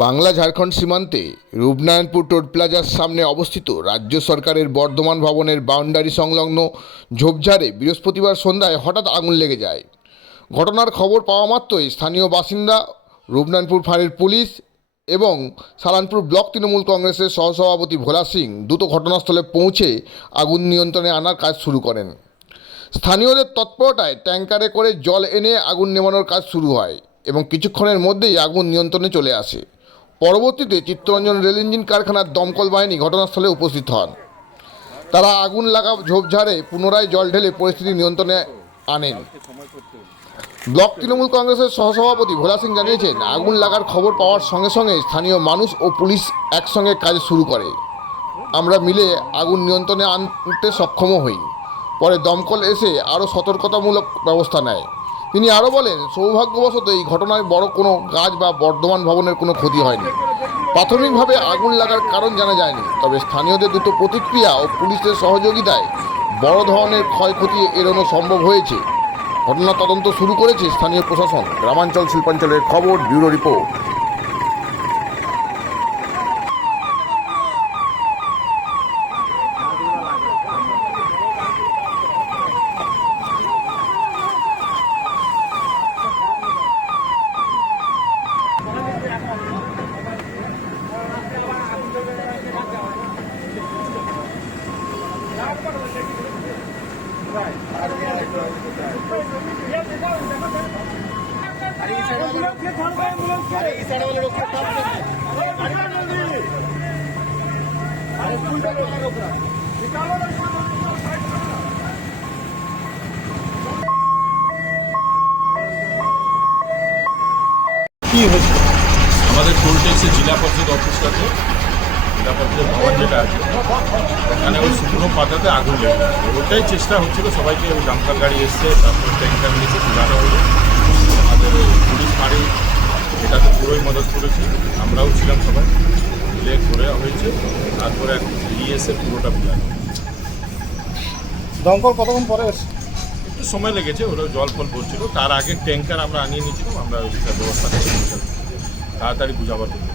বাংলা ঝাড়খণ্ড সীমান্তে রূপনারায়ণপুর টোল প্লাজার সামনে অবস্থিত রাজ্য সরকারের বর্ধমান ভবনের বাউন্ডারি সংলগ্ন ঝোপঝাড়ে বৃহস্পতিবার সন্ধ্যায় হঠাৎ আগুন লেগে যায়। ঘটনার খবর পাওয়া মাত্রই স্থানীয় বাসিন্দা, রূপনারায়ণপুর ফাঁড়ির পুলিশ এবং সালানপুর ব্লক তৃণমূল কংগ্রেসের সহসভাপতি ভোলা সিং দ্রুত ঘটনাস্থলে পৌঁছে আগুন নিয়ন্ত্রণে আনার কাজ শুরু করেন। স্থানীয়দের তৎপরতায় ট্যাঙ্কারে করে জল এনে আগুন নেভানোর কাজ শুরু হয় এবং কিছুক্ষণের মধ্যেই আগুন নিয়ন্ত্রণে চলে আসে। পরবর্তীতে চিত্তরঞ্জন রেল ইঞ্জিন কারখানার দমকল বাহিনী ঘটনাস্থলে উপস্থিত হন। তারা আগুন লাগা ঝোপঝাড়ে পুনরায় জল ঢেলে পরিস্থিতি নিয়ন্ত্রণে আনেন। ব্লক তৃণমূল কংগ্রেসের সহসভাপতি ভোলা সিং জানিয়েছেন, আগুন লাগার খবর পাওয়ার সঙ্গে সঙ্গে স্থানীয় মানুষ ও পুলিশ একসঙ্গে কাজ শুরু করে। আমরা মিলে আগুন নিয়ন্ত্রণে আনতে সক্ষমও হই। পরে দমকল এসে আরও সতর্কতামূলক ব্যবস্থা নেয়। তিনি আরও বলেন, সৌভাগ্যবশত এই ঘটনায় বড় কোনো গাছ বা বর্ধমান ভবনের কোনো ক্ষতি হয়নি। প্রাথমিকভাবে আগুন লাগার কারণ জানা যায়নি। তবে স্থানীয়দের দ্রুত প্রতিক্রিয়া ও পুলিশের সহযোগিতায় বড় ধরনের ক্ষয়ক্ষতি এড়ানো সম্ভব হয়েছে। ঘটনা তদন্ত শুরু করেছে স্থানীয় প্রশাসন। গ্রামাঞ্চল শিল্পাঞ্চলের খবর, ব্যুরো রিপোর্ট। কি হয়েছে আমাদের টোল ট্যাক্সের জেলা পরিষদ অফিসটাতে জেলা পরিষদের ভবন যেটা আছে ওখানে ওই শুকনো পাতাতে আগুন লেগে ওটাই চেষ্টা হচ্ছিল সবাইকে ওই ডাম্পার গাড়ি এসছে তারপর ট্যাঙ্কার নিয়েছে তুলানো হলো। আমাদের পুলিশ ফাঁড়ি এটাতে পুরোই মদত করেছে আমরাও ছিলাম সবাই মিলে করে হয়েছে তারপরে এসে পুরোটা বুঝানো দমকল কতক্ষণ পরে এসছে? একটু সময় লেগেছে ওরা জল ফল পড়ছিল তার আগে ট্যাঙ্কার আমরা আনিয়ে নিয়েছিলাম আমরা ওইটার ব্যবস্থা করে তাড়াতাড়ি বুঝাবার জন্য।